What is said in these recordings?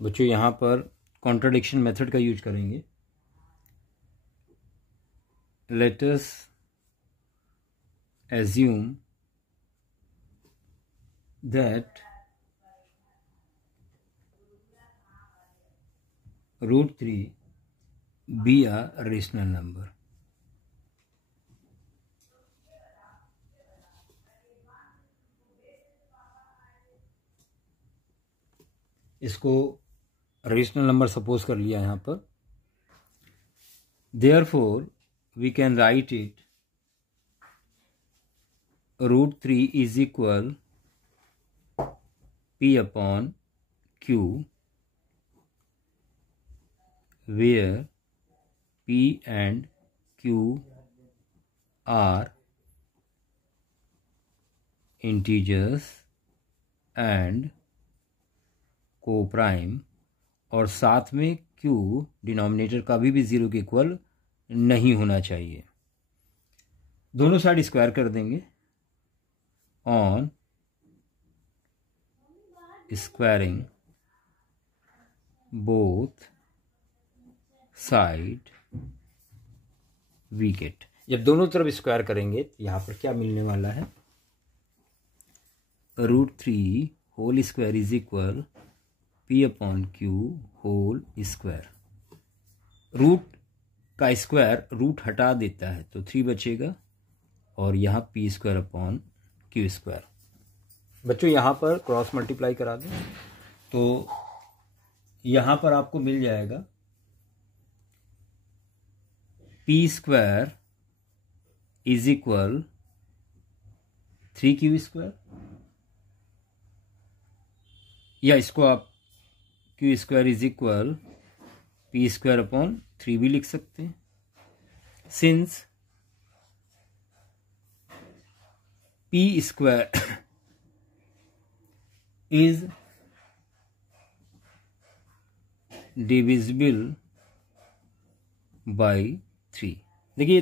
बच्चों यहाँ पर कॉन्ट्राडिक्शन मेथड का यूज करेंगे। Let us assume that root 3 be a rational number। इसको रेशनल नंबर सपोज कर लिया यहाँ पर। Therefore we can write it root 3 is equal p upon q, where p and q are integers and co-prime, और साथ में q denominator कभी भी 0 के इक्वल नहीं होना चाहिए। दोनों साइड स्क्वायर कर देंगे। On squaring both side we get. जब दोनों तरफ स्क्वायर करेंगे तो यहाँ पर क्या मिलने वाला है? Root 3 whole square is equal P upon Q whole square. Root का स्क्वायर रूट हटा देता है तो 3 बचेगा, और यहाँ P square upon Q square. बच्चों यहाँ पर क्रॉस मल्टीप्लाई करा दें तो यहाँ पर आपको मिल जाएगा P square is equal 3q square, या इसको आप Q square is equal P square upon 3 भी लिख सकते हैं। Since P square is divisible by 3। देखिए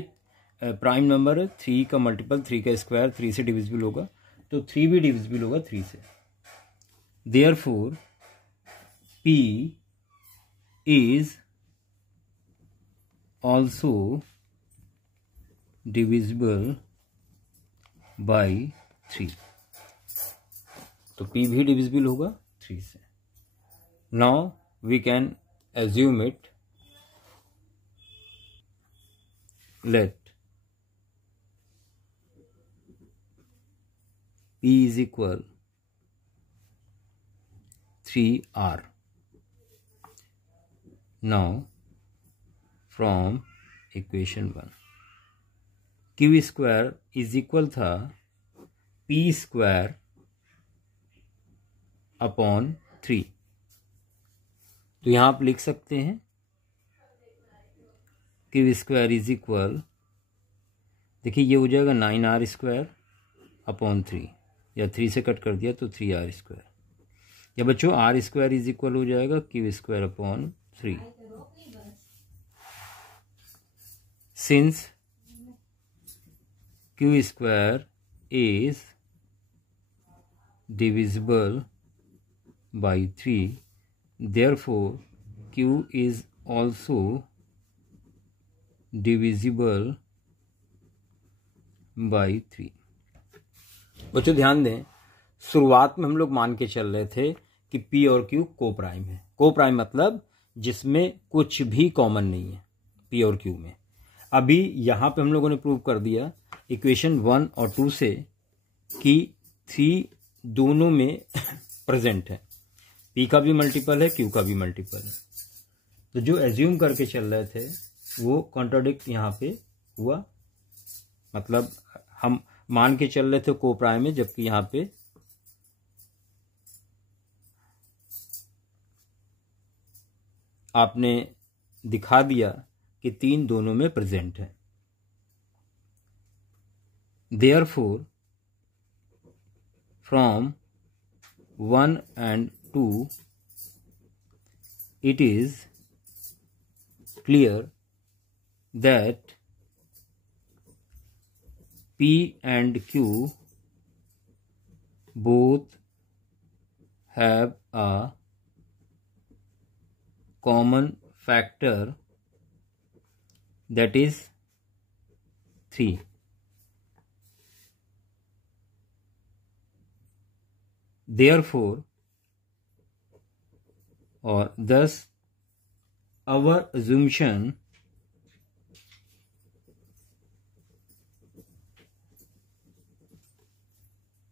प्राइम नंबर है, 3 का मल्टीपल 3 का स्क्वायर 3 से डिविजिबल होगा, तो 3 भी डिविजिबल होगा 3 से। Therefore P is also divisible by 3, तो P भी डिविजिबल होगा 3 से। Now we can assume it. Let P is equal 3R। Now from equation 1 Q square is equal था पी स्क्वायर अपॉन 3, तो यहाँ आप लिख सकते हैं क्यू स्क्वायर इज इक्वल, देखिए ये हो जाएगा 9R स्क्वायर अपॉन 3, या 3 से कट कर दिया तो 3R स्क्वायर, या बच्चों R स्क्वायर इज इक्वल हो जाएगा Q square upon 3। Since Q square is divisible by 3, therefore q is also divisible by 3। बच्चों ध्यान दें, शुरुआत में हम लोग मान के चल रहे थे कि p और q को प्राइम है। को प्राइम मतलब जिसमें कुछ भी कॉमन नहीं है p और q में। अभी यहाँ पे हम लोगों ने प्रूव कर दिया इक्वेशन 1 और 2 से कि 3 दोनों में प्रेजेंट है, p का भी मल्टीपल है, q का भी मल्टीपल है। तो जो एज्यूम करके चल रहे थे वो कॉन्ट्राडिक्ट यहाँ पे हुआ, मतलब हम मान के चल रहे थे को प्राइम है, जबकि यहाँ पे आपने दिखा दिया कि 3 दोनों में प्रेजेंट है। Therefore from 1 and 2 it is clear that P and Q both have a common factor, that is 3. Therefore, or thus, our assumption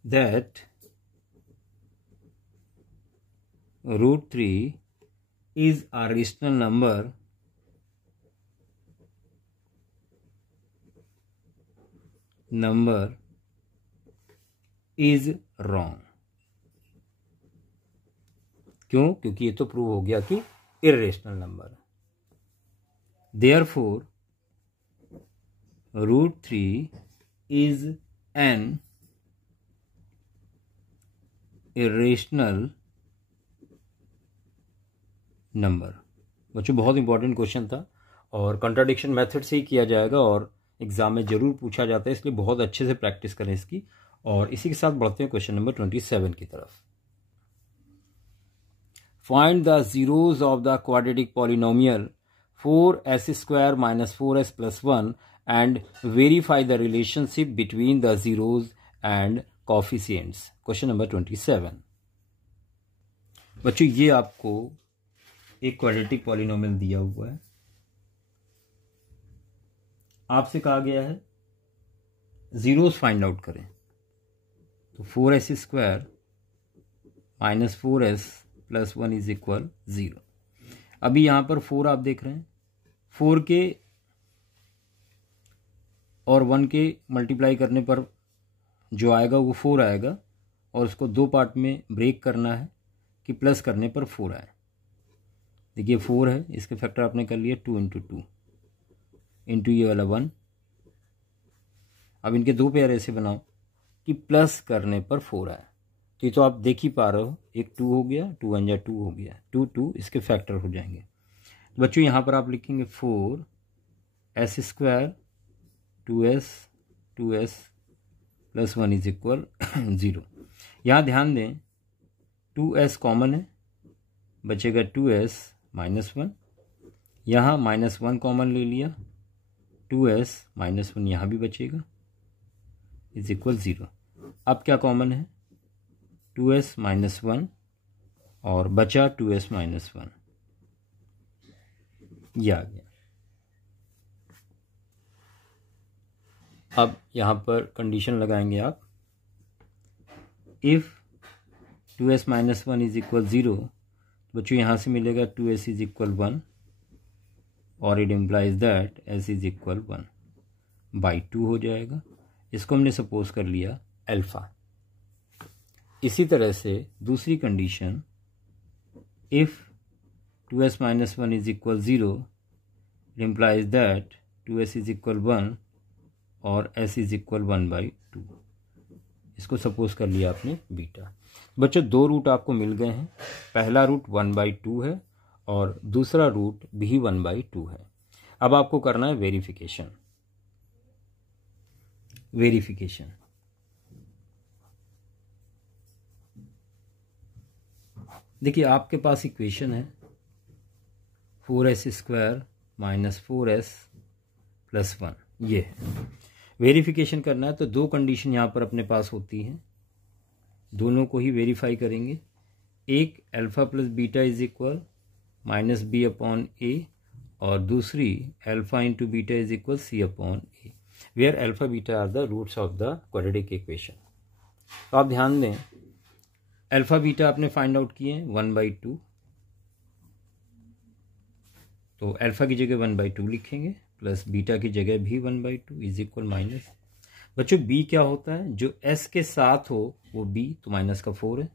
that root 3 is a rational number is wrong. क्यों? क्योंकि ये तो prove हो गया कि irrational number है. Therefore, root 3 is an irrational number. बच्चों बहुत इंपॉर्टेंट क्वेश्चन था और कंट्राडिक्शन मेथड से ही किया जाएगा और एग्जाम में जरूर पूछा जाता है, इसलिए बहुत अच्छे से प्रैक्टिस करें इसकी. और इसी के साथ बढ़ते हैं क्वेश्चन नंबर 27 की तरफ. Find the zeros of the quadratic polynomial 4s² - 4s + 1 and verify the relationship between the zeros and coefficients. Question number 27. बच्चों ये आपको एक क्वाड्रेटिक पॉलिनोमियल दिया हुआ है. आपसे कहा गया है जीरोस फाइंड आउट करें. तो 4s² - 4s + 1 = 0. अभी यहां पर 4 आप देख रहे हैं, 4 के और 1 के मल्टीप्लाई करने पर जो आएगा वो 4 आएगा और उसको दो पार्ट में ब्रेक करना है कि प्लस करने पर 4 आए. देखिए 4 है, इसके फैक्टर आपने कर लिया 2 × 2 इंटू ये वाला 1. अब इनके दो पेयर ऐसे बनाओ कि प्लस करने पर 4 आए. तो ये तो आप देख ही पा रहे हो, एक 2 हो गया, 2 × 1 = 2 हो गया, 2 2 इसके फैक्टर हो जाएंगे. तो बच्चों यहाँ पर आप लिखेंगे 4s² 2s + 1 = 0. यहाँ ध्यान दें 2s कॉमन है, बचेगा 2s - 1. यहाँ -1 कॉमन ले लिया, 2s - 1 यहाँ भी बचेगा = 0. अब क्या कॉमन है? 2s - 1 और बचा 2s - 1. ये आ गया. अब यहाँ पर कंडीशन लगाएंगे आप. इफ 2s - 1 = 0, बच्चों यहाँ से मिलेगा 2s = 1 और इट इम्प्लाइज दैट s = 1/2 हो जाएगा. इसको हमने सपोज कर लिया अल्फा. इसी तरह से दूसरी condition, if 2s - 1 = 0, it implies that 2s = 1 और s = 1/2. इसको सपोज कर लिया आपने बीटा. बच्चों दो रूट आपको मिल गए हैं. पहला रूट 1/2 है और दूसरा रूट भी 1/2 है. अब आपको करना है वेरिफिकेशन. देखिए आपके पास इक्वेशन है 4s² - 4s + 1. ये है. वेरिफिकेशन करना है तो दो कंडीशन यहाँ पर अपने पास होती हैं, दोनों को ही वेरीफाई करेंगे. एक अल्फा + बीटा = -b/a और दूसरी alpha × beta = c/a, where alpha beta are the roots of the quadratic equation. तो आप ध्यान दें, अल्फा बीटा आपने फाइंड आउट किए 1/2. तो अल्फा की जगह 1/2 लिखेंगे प्लस बीटा की जगह भी 1/2 = -. बच्चों b क्या होता है? जो s के साथ हो वो b, तो माइनस का 4 है.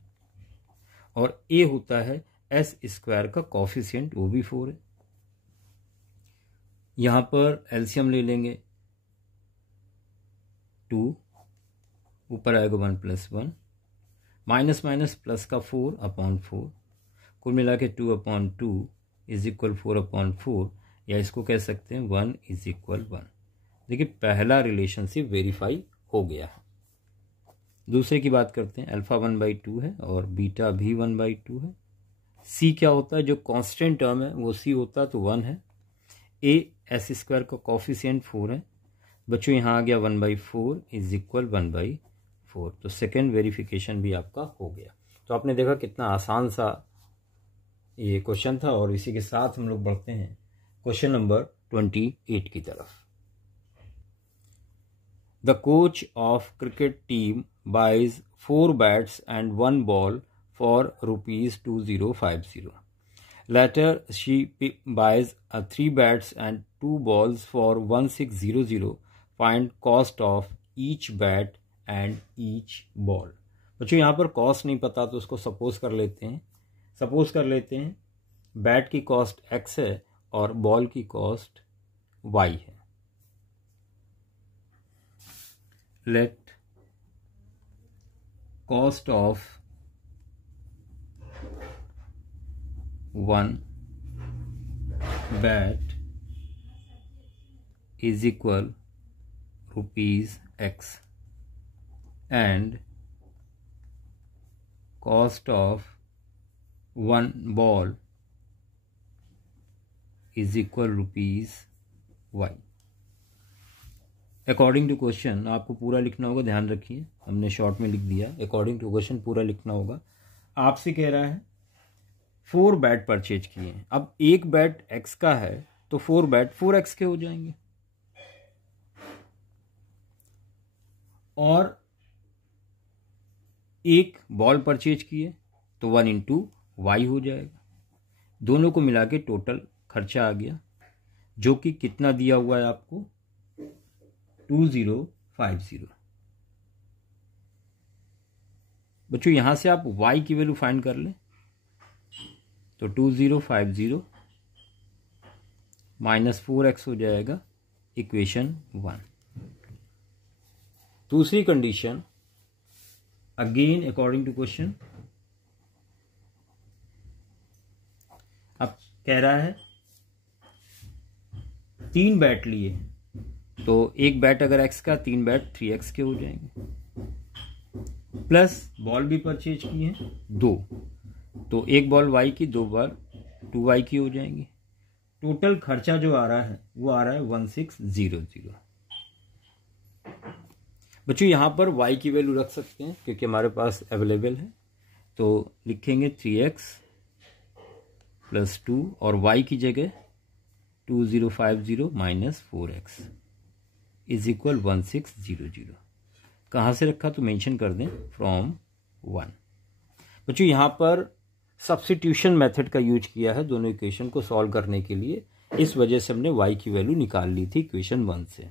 और a होता है s² का कॉफिशिएंट, वो भी 4 है. यहां पर एलसीएम ले लेंगे 2, ऊपर आएगा 1 + 1, माइनस माइनस प्लस का 4/4, कुल मिला के 2/2 = 4/4, या इसको कह सकते हैं 1 = 1. देखिए पहला रिलेशनशिप वेरीफाई हो गया है. दूसरे की बात करते हैं. अल्फा 1/2 है और बीटा भी 1/2 है. सी क्या होता है, जो कांस्टेंट टर्म है वो सी होता है तो 1 है। ए एस स्क्वायर का कॉफिशिएंट 4 है। बच्चों यहाँ आ गया 1/4 इज इक्वल 1/4। तो सेकेंड वेरिफिकेशन भी आपका हो गया। तो आपने देखा कितना आसान सा ये क्वेश्चन था। और इसी के साथ हम लोग बढ़ते हैं क्वेश्चन नंबर 28 की तरफ। The coach of cricket team buys 4 bats and 1 ball for ₹2050. Later, she buys 3 bats and 2 balls for 1600. Find cost of each bat and each ball. बच्चों यहाँ पर कॉस्ट नहीं पता तो उसको सपोज कर लेते हैं बैट की कॉस्ट x है और बॉल की कॉस्ट y है। Let cost of 1 bat is equal ₹x and cost of 1 ball is equal ₹y। According to question आपको पूरा लिखना होगा, ध्यान रखिए हमने शॉर्ट में लिख दिया। अकॉर्डिंग टू क्वेश्चन पूरा लिखना होगा। आपसे कह रहा है 4 बैट परचेज किए हैं। अब एक बैट x का है तो 4 बैट 4x के हो जाएंगे और एक बॉल परचेज किए तो 1 इंटू y हो जाएगा। दोनों को मिला के टोटल खर्चा आ गया जो कि कितना दिया हुआ है आपको 2050। बच्चों यहां से आप y की वैल्यू फाइंड कर लें तो 2050 माइनस 4x हो जाएगा इक्वेशन 1। दूसरी condition again according to question. अब कह रहा है 3 बैट लिए तो एक बैट अगर x का 3 बैट 3x के हो जाएंगे प्लस बॉल भी परचेज किए हैं 2 तो एक बॉल y की 2 बॉल 2y की हो जाएंगी। टोटल खर्चा जो आ रहा है वो आ रहा है 1600। बच्चों यहां पर y की वैल्यू रख सकते हैं क्योंकि हमारे पास अवेलेबल है। तो लिखेंगे 3x प्लस 2 और y की जगह 2050 माइनस 4x इज इक्वल 1600। कहाँ से रखा तो मेंशन कर दें फ्रॉम 1। बच्चों यहाँ पर सब्स्टिट्यूशन मेथड का यूज किया है दोनों इक्वेशन को सॉल्व करने के लिए। इस वजह से हमने y की वैल्यू निकाल ली थी इक्वेशन 1 से।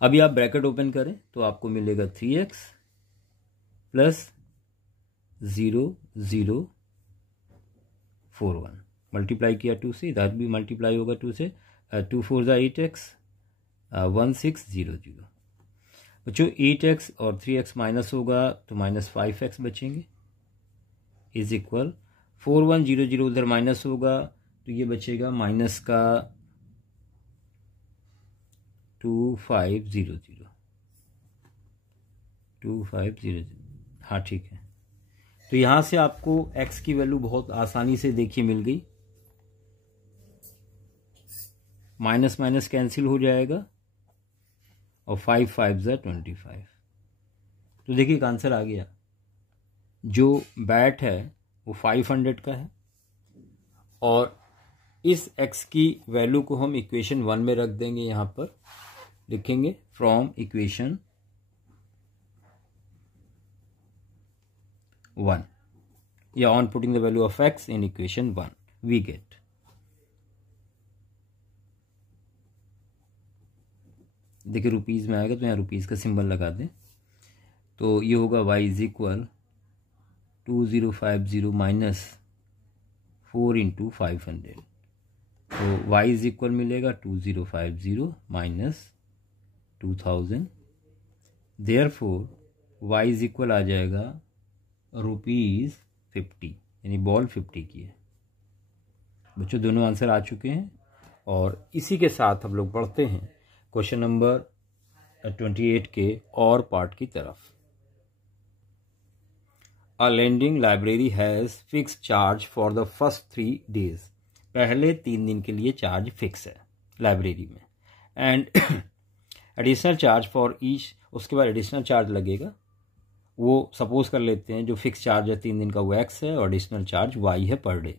अभी आप ब्रैकेट ओपन करें तो आपको मिलेगा 3x प्लस 0041 मल्टीप्लाई किया 2 से, इधर भी मल्टीप्लाई होगा 2 से। 2 4 8x 1600। बच्चों 8x और 3x माइनस होगा तो माइनस 5x बचेंगे इज इक्वल 4100 उधर माइनस होगा तो ये बचेगा माइनस का 2500। हाँ ठीक है। तो यहां से आपको x की वैल्यू बहुत आसानी से देखिए मिल गई। माइनस माइनस कैंसिल हो जाएगा और 5 5 25। तो देखिए एक आंसर आ गया। जो बैट है वो 500 का है और इस x की वैल्यू को हम इक्वेशन 1 में रख देंगे। यहां पर लिखेंगे फ्रॉम इक्वेशन 1 या on putting the value of x in equation 1 we get देखिए रुपीज में आएगा तो यहाँ रुपीज का सिंबल लगा दें तो ये होगा y is equal 2050 minus 4 into 500। तो y इज इक्वल मिलेगा 2050 minus 2000। Therefore y is equal आ जाएगा ₹50 यानी बॉल 50 की है। बच्चों दोनों आंसर आ चुके हैं और इसी के साथ हम लोग बढ़ते हैं क्वेश्चन नंबर 28 के और पार्ट की तरफ। A lending library has fixed charge for the first 3 days। पहले 3 दिन के लिए चार्ज फिक्स है लाइब्रेरी में, and additional charge for each, उसके बाद एडिशनल चार्ज लगेगा। वो सपोज कर लेते हैं जो फिक्स चार्ज है 3 दिन का वो एक्स है और एडिशनल चार्ज वाई है per day.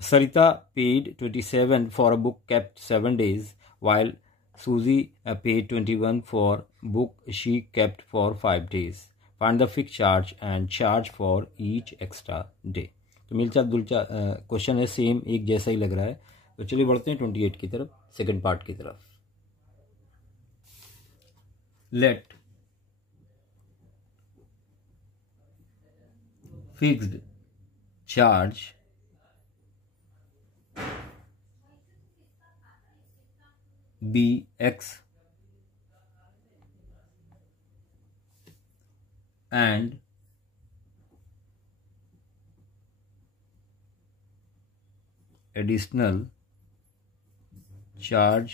Sarita paid 27 for a book kept 7 days while Susie paid 21 for book she kept for 5 days। Find the fixed charge and charge for each extra day। तो मिलता जुलता question है, same एक जैसा ही लग रहा है। तो चलिए बढ़ते हैं 28 की तरफ, सेकंड पार्ट की तरफ। Let fixed charge be X and additional charge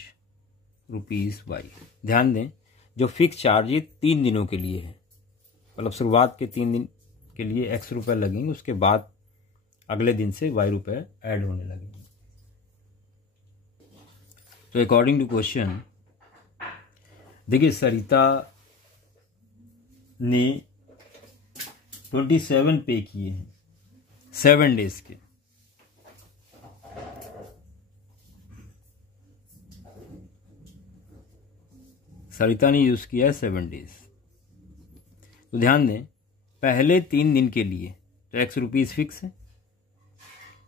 rupees Y. ध्यान दें, जो फिक्स चार्ज ये 3 दिनों के लिए है, मतलब शुरुआत के 3 दिन के लिए एक्स रुपये लगेंगे, उसके बाद अगले दिन से वाई रुपये ऐड होने लगेंगे। तो अकॉर्डिंग टू क्वेश्चन देखिए, सरिता ने 27 पे किए हैं 7 days के। सरिता ने यूज किया है 7 days। तो ध्यान दें, पहले 3 दिन के लिए तो एक्स रुपीज फिक्स है,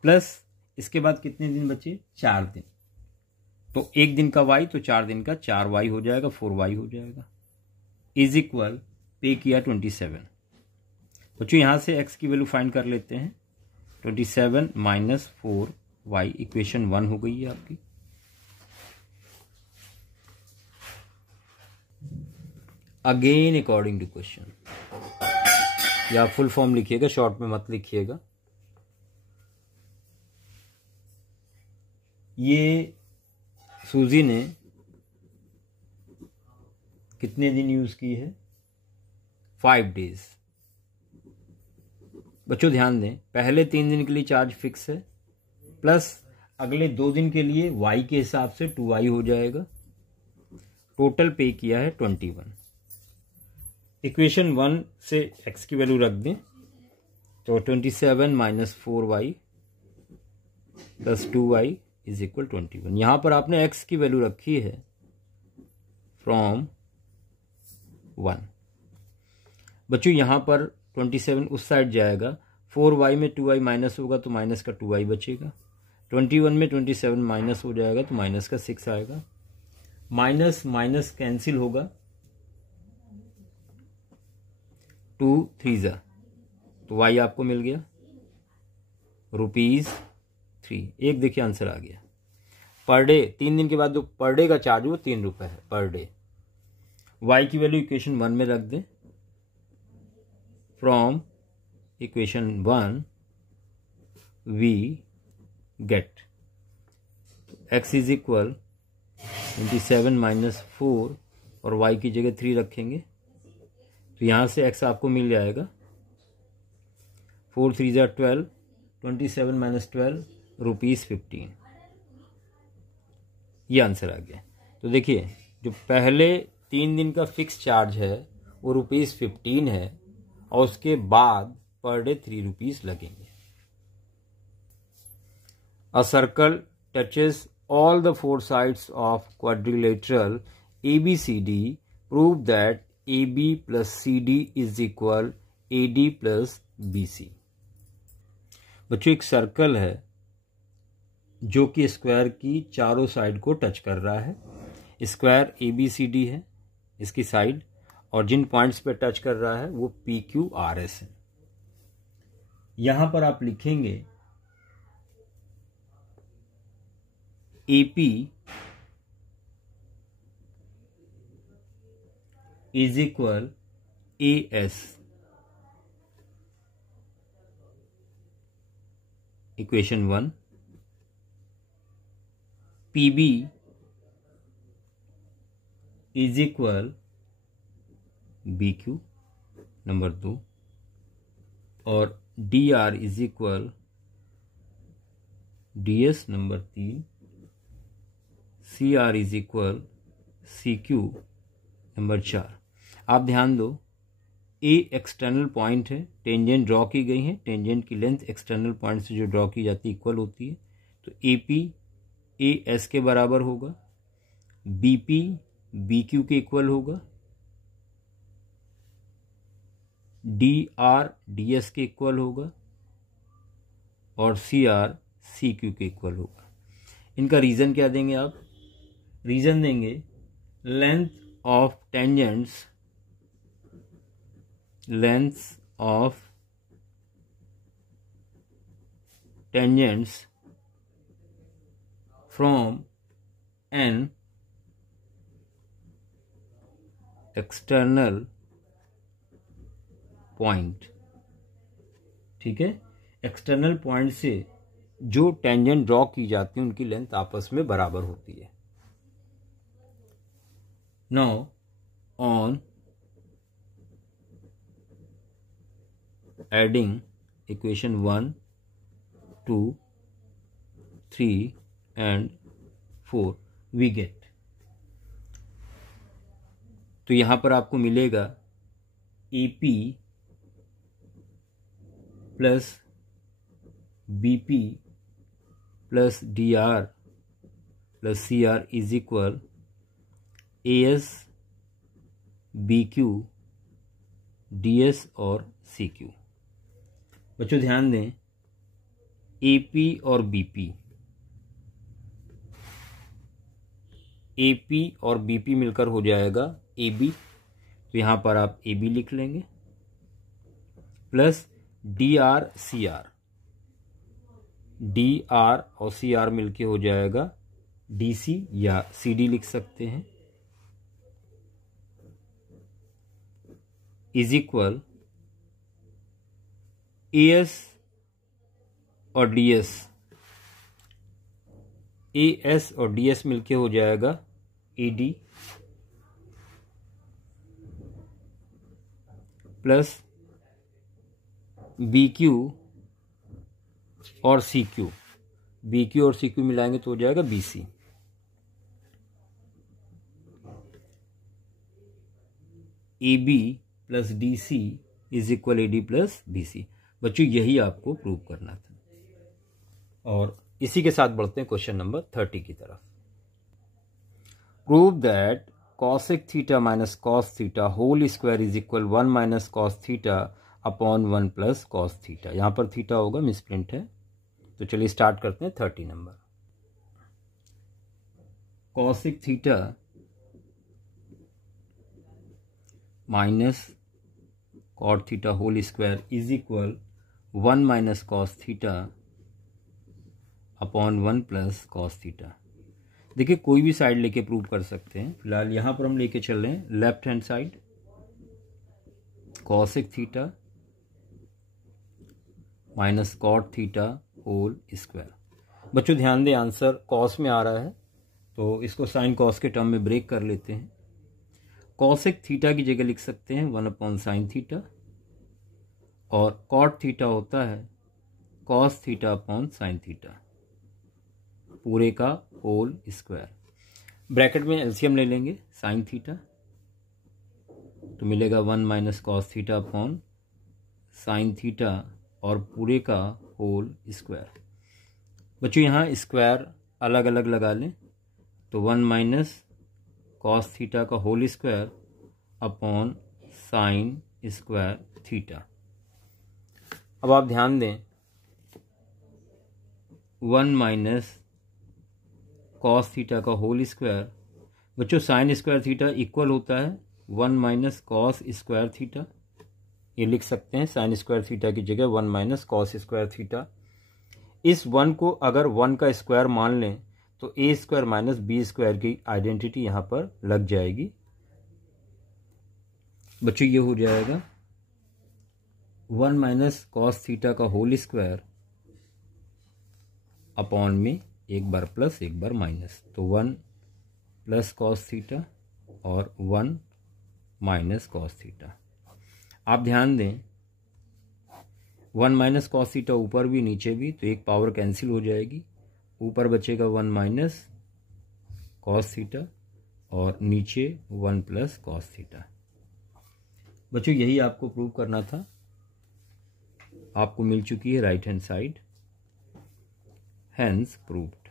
प्लस इसके बाद कितने दिन बचे, 4 दिन। तो 1 दिन का वाई, तो 4 दिन का 4 वाई हो जाएगा, 4 वाई हो जाएगा, इज इक्वल पे किया 27। बच्चों यहां से x की वैल्यू फाइंड कर लेते हैं। 27 माइनस 4 वाई, इक्वेशन 1 हो गई है आपकी। अगेन अकॉर्डिंग टू क्वेश्चन, या फुल फॉर्म लिखिएगा, शॉर्ट में मत लिखिएगा। ये सूजी ने कितने दिन यूज की है, 5 days। बच्चों ध्यान दें, पहले 3 दिन के लिए चार्ज फिक्स है, प्लस अगले 2 दिन के लिए y के हिसाब से 2y हो जाएगा। टोटल पे किया है 21। इक्वेशन 1 से x की वैल्यू रख दें, तो 27 minus 4y plus 2y is equal 21। यहां पर आपने x की वैल्यू रखी है फ्रॉम 1। बच्चों यहां पर 27 उस साइड जाएगा, 4y में 2y माइनस होगा तो माइनस का 2y बचेगा। 21 में 27 माइनस हो जाएगा तो माइनस का 6 आएगा। माइनस माइनस कैंसिल होगा, 2 3 जा, तो y आपको मिल गया ₹3। एक देखिए आंसर आ गया। पर डे 3 दिन के बाद जो पर डे का चार्ज वो 3 रुपये है पर डे। y की वैल्यू इक्वेशन 1 में रख दें। From equation 1 we get x is equal 27 minus 4 और y की जगह 3 रखेंगे, तो यहां से x आपको मिल जाएगा 4 3 12, 27 माइनस 12 ₹15। ये आंसर आ गया। तो देखिए, जो पहले 3 दिन का फिक्स चार्ज है वो ₹15 है, और उसके बाद पर डे 3 रुपीज लगेंगे। A circle touches all the 4 sides of quadrilateral ABCD, prove that AB plus CD is equal AD plus BC। बच्चों एक सर्कल है जो कि स्क्वायर की चारों साइड को टच कर रहा है। स्क्वायर ABCD है इसकी साइड, और जिन पॉइंट्स पे टच कर रहा है वो PQRS है। यहां पर आप लिखेंगे AP is equal AS, equation 1। PB is equal BQ, number 2। और D R is equal D S number 3, C R is equal C Q number 4। आप ध्यान दो, ए एक्सटर्नल पॉइंट है, टेंजेंट ड्रॉ की गई है, टेंजेंट की लेंथ एक्सटर्नल पॉइंट से जो ड्रॉ की जाती है इक्वल होती है, तो ए पी ए एस के बराबर होगा, बी पी बी क्यू के इक्वल होगा, डी आर डी एस के इक्वल होगा और सी आर सी क्यू के इक्वल होगा। इनका रीजन क्या देंगे आप? रीजन देंगे length of tangents, lengths of tangents from an external point। ठीक है, एक्सटर्नल पॉइंट से जो टेंजेंट ड्रॉ की जाती है उनकी लेंथ आपस में बराबर होती है। Now on adding equation 1, 2, 3 and 4 we get, तो यहां पर आपको मिलेगा AP plus BP plus DR plus CR is equal AS BQ DS और CQ। बच्चों ध्यान दें, AP और BP, AP और BP मिलकर हो जाएगा AB, तो यहां पर आप AB लिख लेंगे, प्लस DR CR, DR और CR मिलके हो जाएगा DC या CD लिख सकते हैं, इज इक्वल AS और DS, AS और DS मिलके हो जाएगा AD प्लस BQ और CQ, BQ और CQ मिलाएंगे तो हो जाएगा BC। AB plus DC is equal AD plus BC। बच्चों यही आपको प्रूव करना था, और इसी के साथ बढ़ते हैं क्वेश्चन नंबर 30 की तरफ। Prove that cosec theta minus cos theta whole square is equal 1 minus cos theta upon 1 plus cos theta. यहाँ पर थीटा होगा, मिसप्रिंट है, तो चलिए स्टार्ट करते हैं 30 number. cosec theta minus cot theta whole square is equal 1 minus cos theta upon 1 plus cos theta. देखिए कोई भी साइड लेके प्रूव कर सकते हैं, फिलहाल यहां पर हम लेके चल रहे हैं left hand side, cosec theta minus cot theta whole square. बच्चों ध्यान दें, आंसर cos में आ रहा है तो इसको साइन cos के टर्म में ब्रेक कर लेते हैं। cosec थीटा की जगह लिख सकते हैं 1 अपॉन साइन थीटा, और cot थीटा होता है cos theta upon sine theta पूरे का होल स्क्वायर। ब्रैकेट में एलसीएम ले लेंगे, साइन थीटा तो मिलेगा 1 minus cos theta upon sine theta और पूरे का होल स्क्वायर। बच्चों यहाँ स्क्वायर अलग अलग लगा लें, तो 1 माइनस कॉस थीटा का whole square upon sine square theta. अब आप ध्यान दें, 1 माइनस कॉस थीटा का होल स्क्वायर, बच्चों साइन स्क्वायर थीटा इक्वल होता है 1 माइनस कॉस स्क्वायर थीटा, ये लिख सकते हैं साइन स्क्वायर थीटा की जगह 1 माइनस कॉस स्क्वायर थीटा। इस 1 को अगर 1 का स्क्वायर मान लें तो ए स्क्वायर माइनस बी स्क्वायर की आइडेंटिटी यहाँ पर लग जाएगी। बच्चों ये हो जाएगा 1 माइनस कॉस थीटा का होल स्क्वायर अपॉन में एक बार प्लस एक बार माइनस, तो 1 प्लस कॉस थीटा और 1 माइनस कॉस थीटा। आप ध्यान दें 1 माइनस कॉस थीटा ऊपर भी नीचे भी, तो एक पावर कैंसिल हो जाएगी, ऊपर बचेगा 1 माइनस कॉस थीटा और नीचे 1 प्लस कॉस थीटा। बच्चों यही आपको प्रूव करना था, आपको मिल चुकी है right hand side, hence proved.